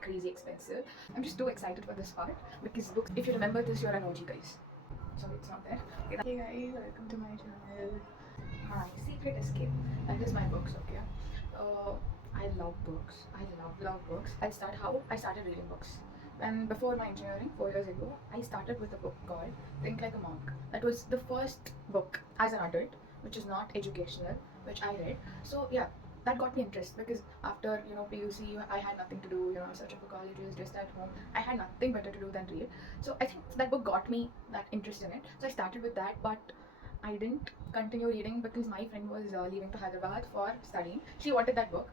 crazy expensive. I'm just too excited for this part because books, if you remember this, you're an OG guys. Sorry, it's not there. Hey guys, welcome to my channel. Hi, Secret Escape. That is my books, okay? I love books. I love books. I started reading books. And before my engineering, 4 years ago, I started with a book called Think Like a Monk. That was the first book as an adult, which is not educational, which I read. So yeah, that got me interest because after PUC, I had nothing to do. Searching for colleges, just at home. I had nothing better to do than read. So I think that book got me that interest in it. So I started with that, but I didn't continue reading because my friend was leaving to Hyderabad for studying. She wanted that book,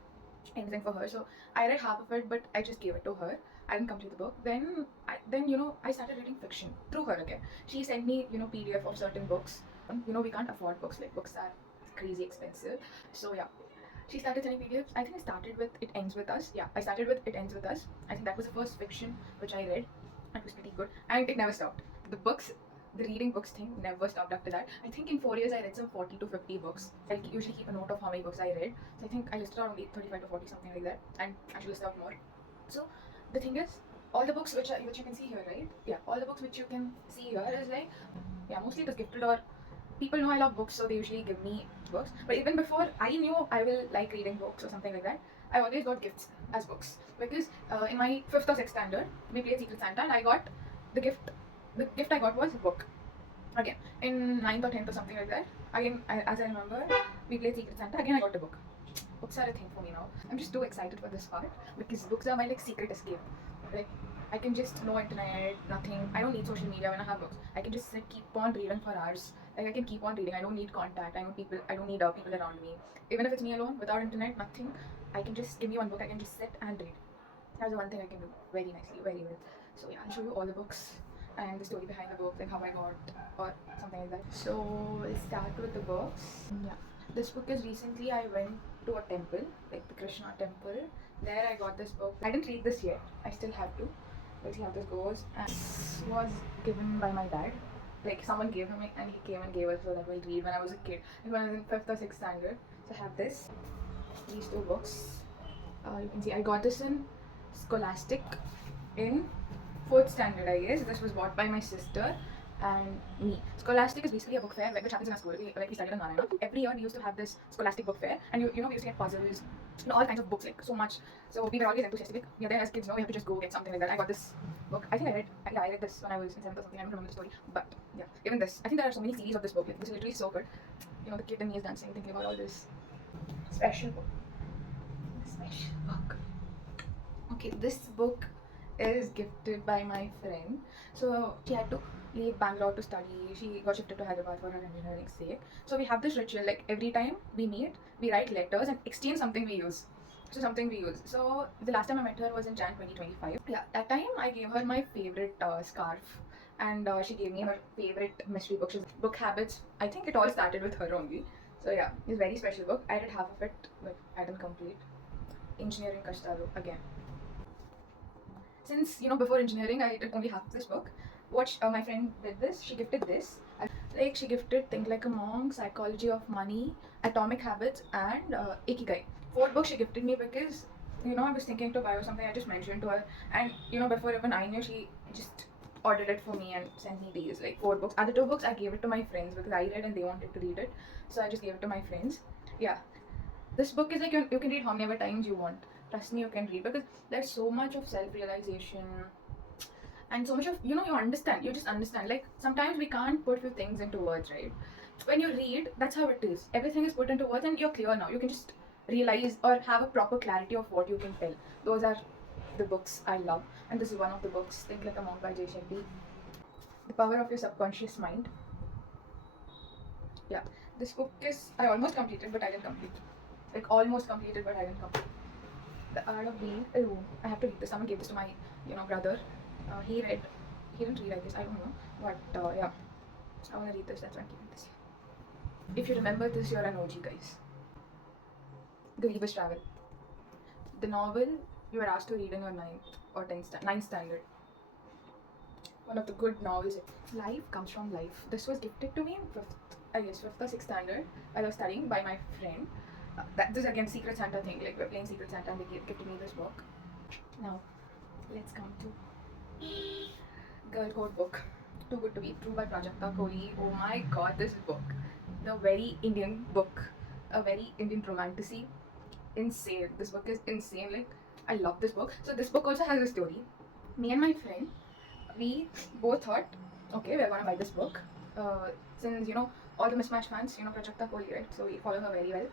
anything for her. So I read half of it, but I just gave it to her. I didn't complete the book. Then I started reading fiction through her again. She sent me PDF of certain books. We can't afford books. Like books are crazy expensive. So yeah, she started sending PDFs. I think I started with It Ends With Us. Yeah, I started with It Ends With Us. I think that was the first fiction which I read. It was pretty good, and it never stopped. The reading books thing never stopped after that. I think in 4 years I read some 40 to 50 books. I usually keep a note of how many books I read. So I think I listed around 35 to 40, something like that, and I should list out more. So the thing is, all the books which you can see here, right? Yeah, all the books which you can see here is like, yeah, mostly it is gifted, or people know I love books, so they usually give me books. But even before I knew I will like reading books or something like that, I always got gifts as books because in my fifth or sixth standard we played Secret Santa, and I got the gift. The gift I got was a book. Again, in ninth or 10th or something like that. Again, as I remember, we played Secret Santa. Again, I got the book. Books are a thing for me now. I'm just too excited for this part because books are my like secret escape. Like I can just no internet, nothing. I don't need social media when I have books. I can just sit, keep on reading for hours. Like I can keep on reading. I don't need contact. I know people. I don't need people around me. Even if it's me alone, without internet, nothing. I can just give me one book. I can just sit and read. That's the one thing I can do very nicely, very well. So yeah, I'll show you all the books and the story behind the book, like how I got or something like that. So we'll start with the books. Yeah, this book is recently I went to a temple, like the Krishna temple. There I got this book. I didn't read this yet. I still have to. Let's see how this goes. And this was given by my dad. Like someone gave him it and he came and gave us so that we'll read when I was a kid. Like when I was in fifth or sixth standard. So I have these two books. You can see I got this in Scholastic in fourth standard, I guess. This was bought by my sister and me. Scholastic is basically a book fair which happens in our school. We studied in Narayana. Every year we used to have this Scholastic book fair, and we used to get puzzles, all kinds of books, like so much. So we were always enthusiastic. Yeah, then as kids, we have to just go get something like that. I got this book. I think I read this when I was in seventh or something. I don't remember the story, but yeah, even this. I think there are so many series of this book. Like, this is literally so good. The kid in me is dancing, thinking about all this special book. Special book. Okay, this book is gifted by my friend. So she had to leave Bangalore to study. She got shifted to Hyderabad for her engineering sake. So we have this ritual, like every time we meet, we write letters and exchange something we use. So the last time I met her was in Jan 2025. Yeah, that time I gave her my favorite scarf, and she gave me her favorite mystery book. She's book habits. I think it all started with her only. So yeah, it's a very special book. I read half of it, but I didn't complete. Engineering Kashtalu again. Since before engineering I did only half this book. What my friend did this, she gifted this. Like she gifted Think Like a Monk, Psychology of Money, Atomic Habits, and Ikigai. 4 books she gifted me because I was thinking to buy or something. I just mentioned to her, and before even I knew, she just ordered it for me and sent me these like 4 books. Other 2 books I gave it to my friends because I read and they wanted to read it, so I just gave it to my friends. Yeah, this book is like you can read how many times you want. Trust me, you can read because there's so much of self-realization and so much of you understand. You just understand. Like sometimes we can't put few things into words, right? When you read, that's how it is. Everything is put into words, and you're clear now. You can just realize or have a proper clarity of what you can tell. Those are the books I love, and this is one of the books. Think Like a Monk by Jay Shetty. The Power of Your Subconscious Mind. Yeah, this book is I almost completed, but I didn't complete. Like almost completed, but I didn't complete. The Art of Being Alone. I have to read this. Someone gave this to my, brother. He read. He didn't read, I guess. I don't know. But yeah, I want to read this. That's why I'm keeping this here. If you remember this, you're an OG, guys. The Weaver's Travel. The novel you were asked to read in your ninth standard. One of the good novels. Life comes from life. This was gifted to me in fifth or sixth standard. I was studying by my friend. This is again Secret Santa thing. Like we're playing Secret Santa and they gifted me this book. Now, let's come to Girl Code book. Too Good to Be True by Prajakta Koli. Oh my god, this book. The very Indian book. A very Indian romantasy. Insane. This book is insane. Like, I love this book. So this book also has a story. Me and my friend, we both thought, okay, we're gonna buy this book. Since, all the Mismatch fans, Prajakta Koli, right? So we follow her very well.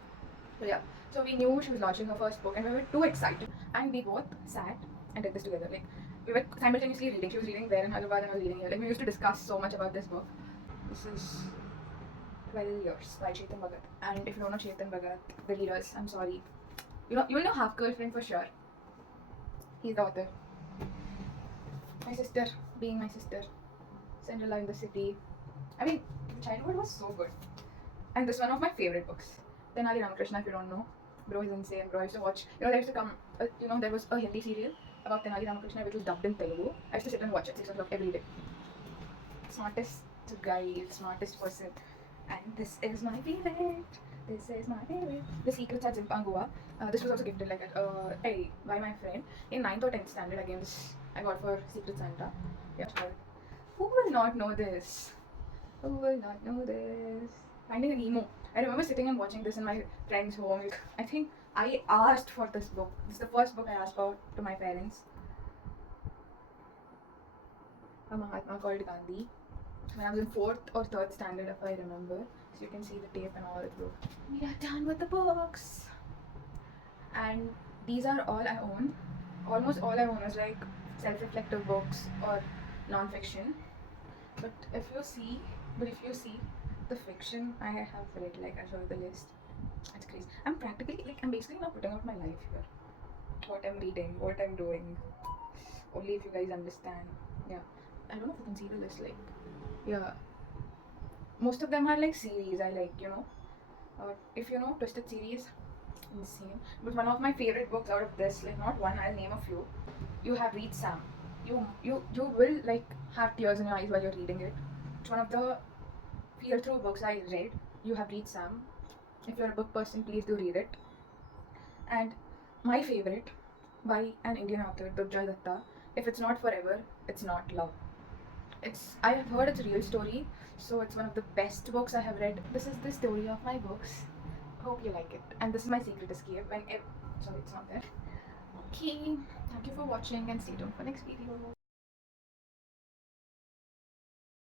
So yeah, so we knew she was launching her first book and we were too excited. And we both sat and did this together. Like, we were simultaneously reading. She was reading there in Hyderabad and I was reading here. Like, we used to discuss so much about this book. This is 12 Years by Chetan Bhagat. And if you don't know Chetan Bhagat, the readers, I'm sorry. You will know Half Girlfriend for sure. He's the author. My sister, being my sister. Cinderella in the City. I mean, childhood was so good. And this is one of my favorite books. Tenali Ramakrishna, if you don't know. Bro, he's insane, bro. I used to watch, there used to come, there was a Hindi serial about Tenali Ramakrishna which was dubbed in Telugu. I used to sit and watch it 6 o'clock every day. Smartest guy, smartest person. And this is my favorite. This is my favorite. The Secrets at Zimpangua. This was also gifted by my friend in 9th or 10th standard. Again, this I got for Secret Santa. Yeah. Who will not know this? Who will not know this? Finding a Nemo. I remember sitting and watching this in my friend's home. I think I asked for this book. This is the first book I asked for to my parents. A Mahatma called Gandhi. When I was in 4th or 3rd standard, if I remember. So you can see the tape and all it. We are done with the books. And these are all I own. Almost all I own is like self-reflective books or non-fiction. But if you see the fiction I have read, like I'll show you the list. It's crazy. I'm basically not putting out my life here. What I'm reading, what I'm doing. Only if you guys understand. Yeah. I don't know if you can see the list, yeah. Most of them are like series I like, if you know Twisted series, insane. But one of my favorite books out of this, like not one, I'll name a few. You have read Sam. You will like have tears in your eyes while you're reading it. It's one of the feel through books I read. You have read Sam. If you're a book person, please do read it. And my favorite by an Indian author, Durjoy Datta. If it's not forever, it's not love. I have heard it's a real story, so it's one of the best books I have read. This is the story of my books. Hope you like it. And this is my secret escape. Sorry, it's not there. Okay, thank you for watching and stay tuned for next video.